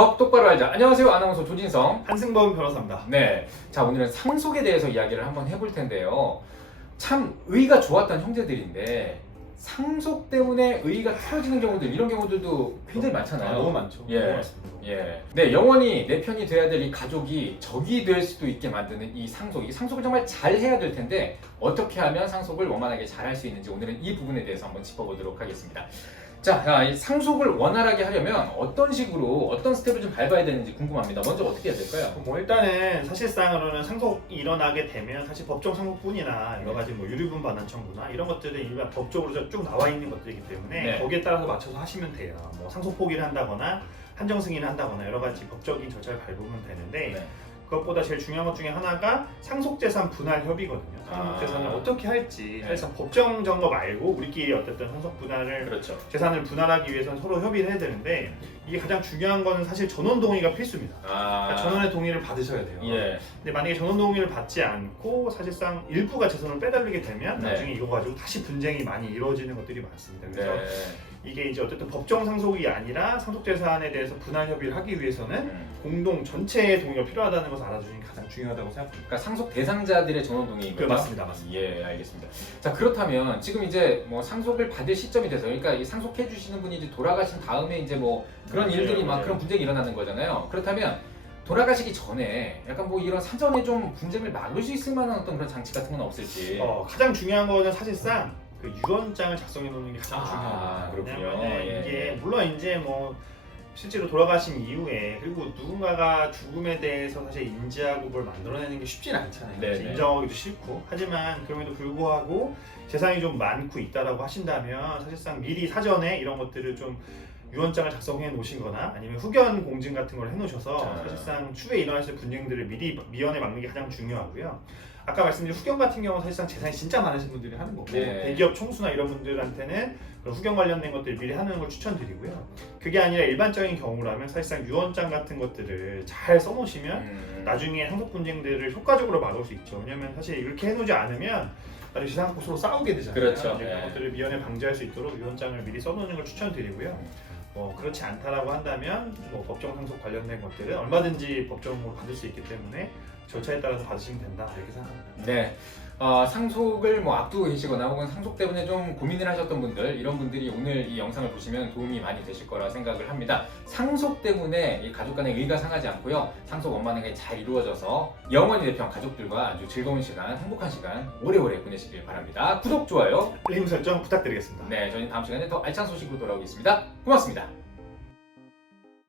법 똑바로 알자. 안녕하세요. 아나운서 조진성. 한승범 변호사입니다. 네. 자, 오늘은 상속에 대해서 이야기를 한번 해볼 텐데요. 참 의가 좋았던 형제들인데 상속 때문에 의가 틀어지는 경우들, 이런 경우들도 굉장히 많잖아요. 너무 많죠. 예. 너무 많습니다. 예. 네, 영원히 내 편이 돼야 될 이 가족이 적이 될 수도 있게 만드는 이 상속을 정말 잘 해야 될 텐데 어떻게 하면 상속을 원만하게 잘 할 수 있는지 오늘은 이 부분에 대해서 한번 짚어보도록 하겠습니다. 자, 이 상속을 원활하게 하려면 어떤 식으로 어떤 스텝을 좀 밟아야 되는지 궁금합니다. 먼저 어떻게 해야 될까요? 뭐 일단은 사실상으로는 상속이 일어나게 되면 사실 법정 상속분이나 여러 가지 뭐 유류분 반환 청구나 이런 것들은 일반 법적으로 쭉 나와 있는 것들이기 때문에 네. 거기에 따라서 맞춰서 하시면 돼요. 뭐 상속 포기를 한다거나 한정 승인을 한다거나 여러 가지 법적인 절차를 밟으면 되는데 네. 그것보다 제일 중요한 것 중에 하나가 상속재산 분할 협의거든요. 상속재산을 아. 어떻게 할지 네. 사실상 법정 거 말고 우리끼리 어쨌든 상속 분할을 그렇죠. 재산을 분할하기 위해서는 서로 협의를 해야 되는데 이게 가장 중요한 거는 사실 전원 동의가 필수입니다. 그러니까 전원의 동의를 받으셔야 돼요. 예. 근데 만약에 전원 동의를 받지 않고 사실상 일부가 재산을 빼달리게 되면 네. 나중에 이거 가지고 다시 분쟁이 많이 이루어지는 것들이 많습니다. 그래서 네. 이게 이제 어쨌든 법정 상속이 아니라 상속 재산에 대해서 분할 협의를 하기 위해서는 공동 전체의 동의가 필요하다는 것을 알아주는 게 가장 중요하다고 생각합니다. 그러니까 상속 대상자들의 전원 동의인가요? 맞습니다, 맞습니다. 예, 알겠습니다. 자, 그렇다면 지금 이제 뭐 상속을 받을 시점이 돼서, 그러니까 이 상속해 주시는 분이 이제 돌아가신 다음에 이제 뭐 그런 맞아요, 일들이 막 맞아요. 그런 분쟁이 일어나는 거잖아요. 그렇다면 돌아가시기 전에 약간 뭐 이런 사전에 좀 분쟁을 막을 수 있을 만한 어떤 그런 장치 같은 건 없을지. 가장 중요한 거는 사실상 그 유언장을 작성해 놓는 게 가장 중요합니다. 그렇군요. 왜냐면은 예. 이게 물론 이제 뭐 실제로 돌아가신 이후에 그리고 누군가가 죽음에 대해서 사실 인지하고 뭘 만들어내는 게 쉽진 않잖아요. 네네. 인정하기도 싫고 하지만 그럼에도 불구하고 재산이 좀 많고 있다라고 하신다면 사실상 미리 사전에 이런 것들을 좀 유언장을 작성해 놓으신거나 아니면 후견 공증 같은 걸 해놓으셔서 사실상 추후에 일어났을 분쟁들을 미리 미연에 막는 게 가장 중요하고요. 아까 말씀드린 후견 같은 경우는 사실상 재산이 진짜 많으신 분들이 하는 거고 네. 대기업 총수나 이런 분들한테는 그런 후견 관련된 것들 미리 하는 걸 추천드리고요. 그게 아니라 일반적인 경우라면 사실상 유언장 같은 것들을 잘 써놓으시면 나중에 상속 분쟁들을 효과적으로 막을 수 있죠. 왜냐면 사실 이렇게 해놓지 않으면 나중에 재산 갖고 서로 싸우게 되잖아요. 그렇죠. 이제 그런 것들을 미연에 방지할 수 있도록 유언장을 미리 써놓는 걸 추천드리고요. 뭐 그렇지 않다라고 한다면 뭐 법정 상속 관련된 것들은 얼마든지 법정으로 받을 수 있기 때문에 절차에 따라서 받으시면 된다 이렇게 생각합니다. 네. 상속을 뭐 앞두고 계시거나 혹은 상속 때문에 좀 고민을 하셨던 분들, 이런 분들이 오늘 이 영상을 보시면 도움이 많이 되실 거라 생각을 합니다. 상속 때문에 이 가족 간의 의가 상하지 않고요. 상속 원만하게 잘 이루어져서 영원히 내 편 가족들과 아주 즐거운 시간, 행복한 시간 오래오래 보내시길 바랍니다. 구독, 좋아요. 알림 설정 부탁드리겠습니다. 네, 저희는 다음 시간에 더 알찬 소식으로 돌아오겠습니다. 고맙습니다.